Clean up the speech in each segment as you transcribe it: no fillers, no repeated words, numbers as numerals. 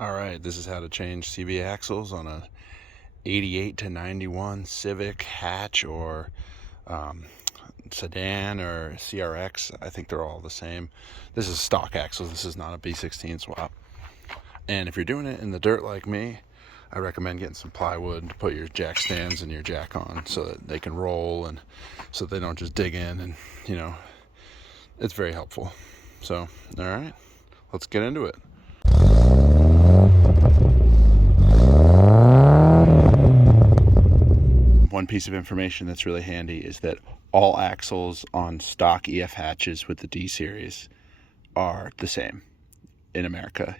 All right, this is how to change CV axles on a 88 to 91 Civic hatch or sedan or CRX. I think they're all the same. This is stock axles. This is not a B16 swap. And if you're doing it in the dirt like me, I recommend getting some plywood to put your jack stands and your jack on so that they can roll and so they don't just dig in, and it's very helpful. So, all right, let's get into it. One piece of information that's really handy is that all axles on stock EF hatches with the D series are the same in America.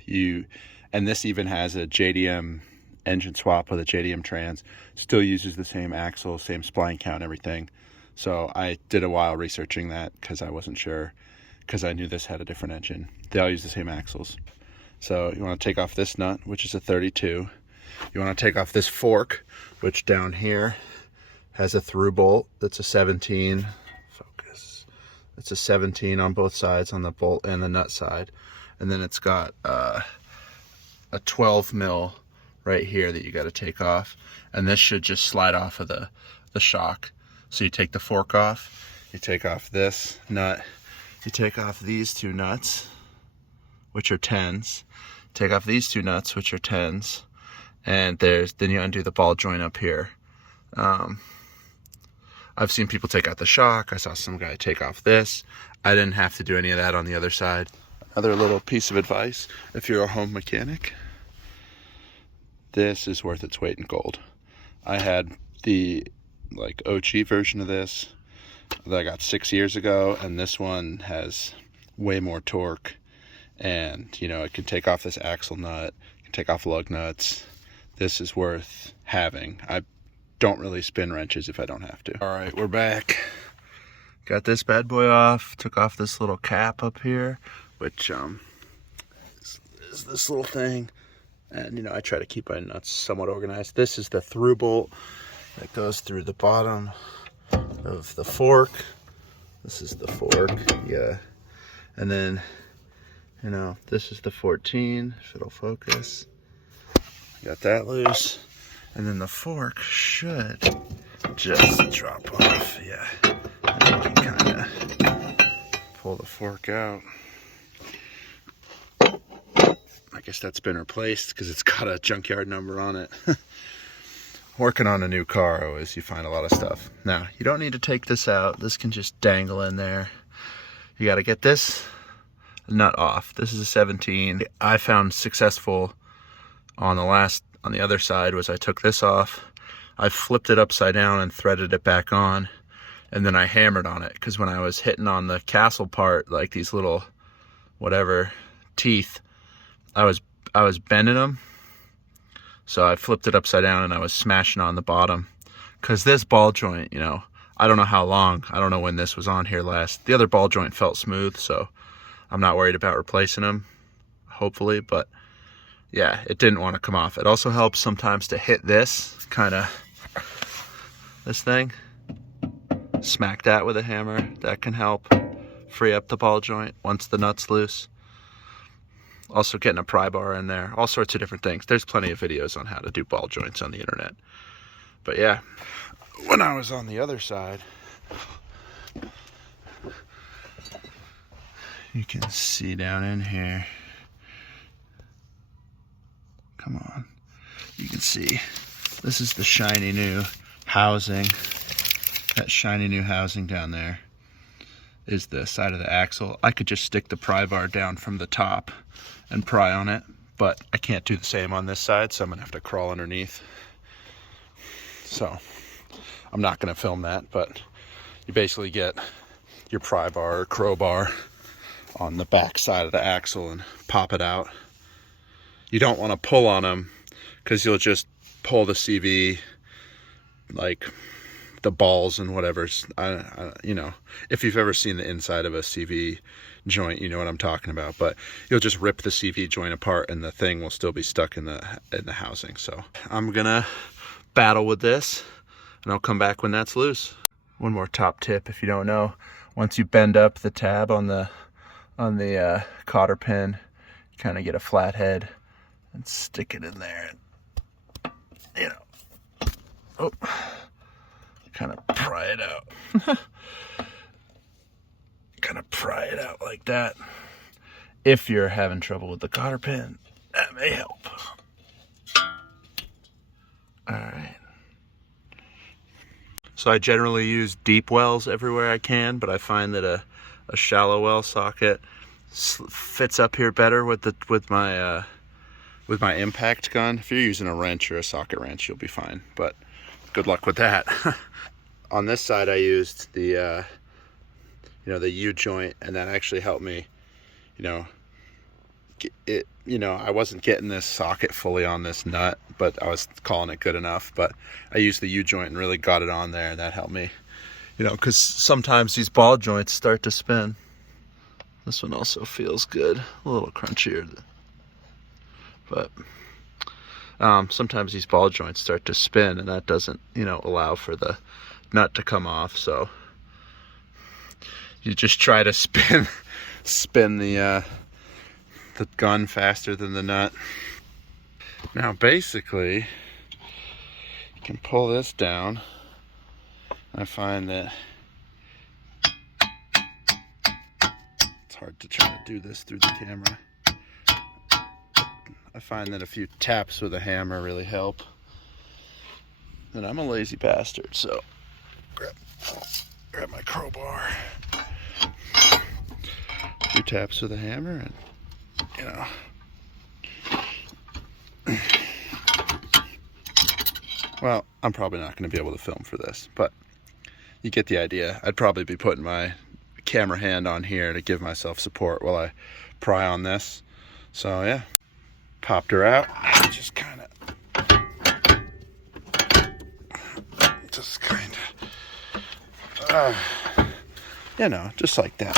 And this even has a JDM engine swap with a JDM trans, still uses the same axle, same spline count, everything. So I did a while researching that because I wasn't sure, because I knew this had a different engine. They all use the same axles. So you want to take off this nut, which is a 32. You want to take off this fork, which down here has a through bolt that's a 17. Focus. It's a 17 on both sides, on the bolt and the nut side. And then it's got a 12 mil right here that you got to take off. And this should just slide off of the shock. So you take the fork off, you take off this nut, you take off these two nuts, which are 10s, take off these two nuts, which are 10s, and then you undo the ball joint up here. I've seen people take out the shock. I saw some guy take off this. I didn't have to do any of that on the other side. Another little piece of advice, if you're a home mechanic, this is worth its weight in gold. I had the OG version of this that I got 6 years ago, and this one has way more torque, and it can take off this axle nut, it can take off lug nuts. This is worth having. I don't really spin wrenches if I don't have to. All right, we're back. Got this bad boy off, took off this little cap up here, which is this little thing. And I try to keep my nuts somewhat organized. This is the through bolt that goes through the bottom of the fork. This is the fork, yeah. And then, this is the 14, if it'll focus. Got that loose. And then the fork should just drop off, yeah. And you can kind of pull the fork out. I guess that's been replaced because it's got a junkyard number on it. Working on a new car, always you find a lot of stuff. Now, you don't need to take this out. This can just dangle in there. You got to get this nut off. This is a 17. I found successful on the other side was I took this off, I flipped it upside down and threaded it back on, and then I hammered on it, because when I was hitting on the castle part, like these little whatever teeth, I was bending them. So I flipped it upside down and I was smashing on the bottom, because this ball joint, I don't know how long, I don't know when this was on here last. The other ball joint felt smooth, so I'm not worried about replacing them, hopefully, but yeah, it didn't want to come off. It also helps sometimes to hit this thing, smack that with a hammer. That can help free up the ball joint once the nut's loose. Also getting a pry bar in there, all sorts of different things. There's plenty of videos on how to do ball joints on the internet. But yeah, when I was on the other side, you can see down in here, come on, you can see this is the shiny new housing. That shiny new housing down there is the side of the axle. I could just stick the pry bar down from the top and pry on it, but I can't do the same on this side, so I'm gonna have to crawl underneath. So I'm not gonna film that, but you basically get your pry bar or crowbar on the back side of the axle and pop it out. You don't want to pull on them, because you'll just pull the CV, like the balls and whatever's, if you've ever seen the inside of a CV joint, you know what I'm talking about. But you'll just rip the CV joint apart and the thing will still be stuck in the housing. So I'm gonna battle with this and I'll come back when that's loose. One more top tip, if you don't know, once you bend up the tab on the cotter pin, you kind of get a flat head. and stick it in there. And, you know, oh, kind of pry it out. Kind of pry it out like that. If you're having trouble with the cotter pin, that may help. All right. So I generally use deep wells everywhere I can, but I find that a shallow well socket fits up here better with my impact gun. If you're using a wrench or a socket wrench, you'll be fine. But good luck with that. On this side, I used the the U-joint, and that actually helped me, I wasn't getting this socket fully on this nut, but I was calling it good enough. But I used the U-joint and really got it on there, and that helped me, because sometimes these ball joints start to spin. This one also feels good, a little crunchier, but sometimes these ball joints start to spin, and that doesn't, allow for the nut to come off. So you just try to spin the gun faster than the nut. Now basically, you can pull this down. I find that it's hard to try to do this through the camera. I find that a few taps with a hammer really help. And I'm a lazy bastard, so grab my crowbar. A few taps with a hammer, and well, I'm probably not going to be able to film for this, but you get the idea. I'd probably be putting my camera hand on here to give myself support while I pry on this. So yeah, popped her out. Just kind of, just like that.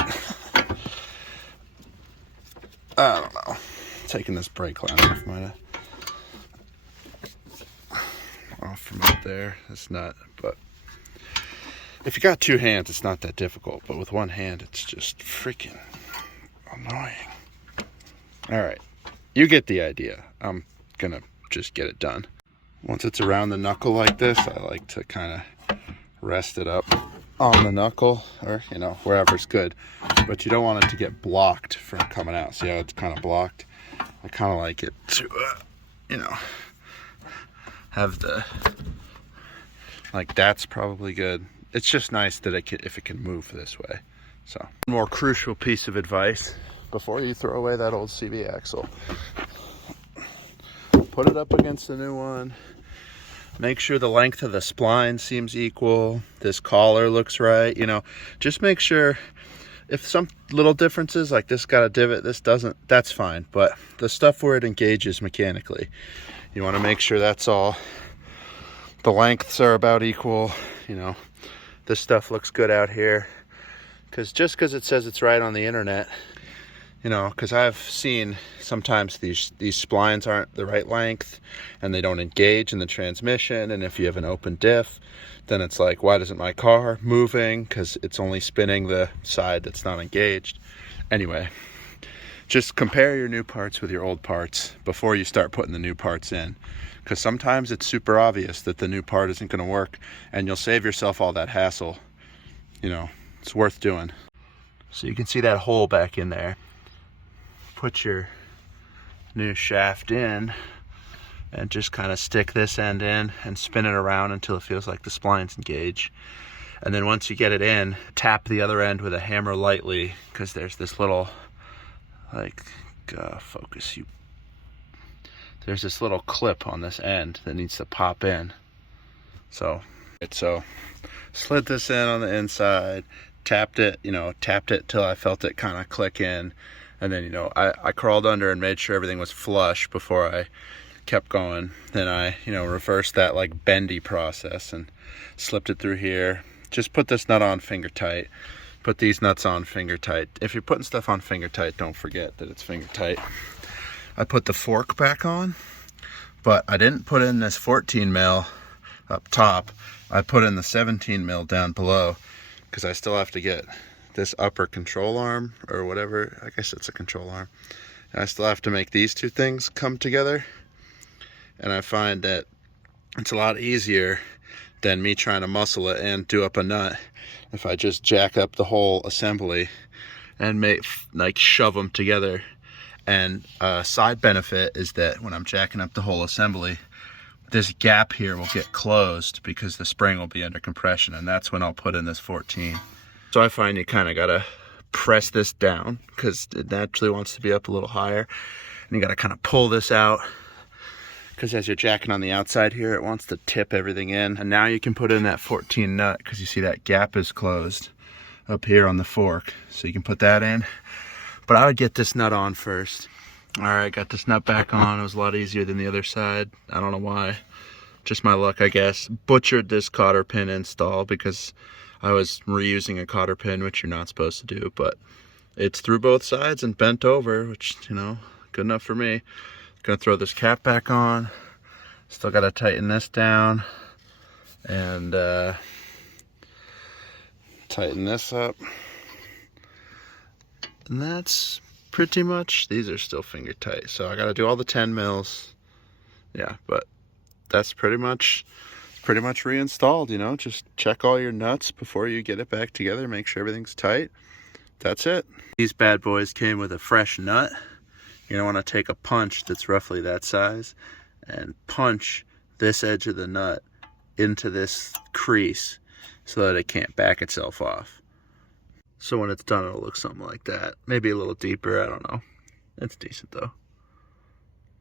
I don't know. Taking this brake line off from up there. It's not, but if you got two hands, it's not that difficult. But with one hand, it's just freaking annoying. All right, you get the idea. I'm gonna just get it done. Once it's around the knuckle like this, I like to kind of rest it up on the knuckle, or wherever's good, but you don't want it to get blocked from coming out. See how it's kind of blocked? I kind of like it to have the, like, that's probably good. It's just nice that if it can move this way. So one more crucial piece of advice before you throw away that old CV axle: put it up against the new one. Make sure the length of the spline seems equal. This collar looks right. Just make sure. If some little differences, like this got a divot, this doesn't, that's fine. But the stuff where it engages mechanically, you want to make sure that's all, the lengths are about equal. This stuff looks good out here. Just because it says it's right on the internet, because I've seen sometimes these splines aren't the right length and they don't engage in the transmission. And if you have an open diff, then it's like, why isn't my car moving? Because it's only spinning the side that's not engaged. Anyway, just compare your new parts with your old parts before you start putting the new parts in. Because sometimes it's super obvious that the new part isn't going to work, and you'll save yourself all that hassle. It's worth doing. So you can see that hole back in there. Put your new shaft in and just kind of stick this end in and spin it around until it feels like the splines engage. And then once you get it in, tap the other end with a hammer lightly, because there's this little, there's this little clip on this end that needs to pop in. So slid this in on the inside, tapped it till I felt it kind of click in. And then, I crawled under and made sure everything was flush before I kept going. Then I, reversed that like bendy process and slipped it through here. Just put this nut on finger tight. Put these nuts on finger tight. If you're putting stuff on finger tight, don't forget that it's finger tight. I put the fork back on, but I didn't put in this 14 mil up top. I put in the 17 mil down below, because I still have to get this upper control arm, or whatever, I guess it's a control arm, I still have to make these two things come together, and I find that it's a lot easier than me trying to muscle it and do up a nut if I just jack up the whole assembly and shove them together. And a side benefit is that when I'm jacking up the whole assembly, this gap here will get closed because the spring will be under compression, and that's when I'll put in this 14. So I find you kind of gotta press this down because it naturally wants to be up a little higher, and you gotta kind of pull this out because as you're jacking on the outside here, it wants to tip everything in. And now you can put in that 14 nut because you see that gap is closed up here on the fork, so you can put that in. But I would get this nut on first. All right, got this nut back on. It was a lot easier than the other side. I don't know why. Just my luck, I guess. Butchered this cotter pin install because I was reusing a cotter pin, which you're not supposed to do, but it's through both sides and bent over, which, you know, good enough for me. Gonna throw this cap back on. Still gotta tighten this down and tighten this up. And that's pretty much, these are still finger tight, so I gotta do all the 10 mils. Yeah, but that's pretty much reinstalled, you know. Just check all your nuts before you get it back together, make sure everything's tight. That's it. These bad boys came with a fresh nut. You're gonna wanna take a punch that's roughly that size and punch this edge of the nut into this crease so that it can't back itself off. So when it's done, it'll look something like that. Maybe a little deeper, I don't know. It's decent though.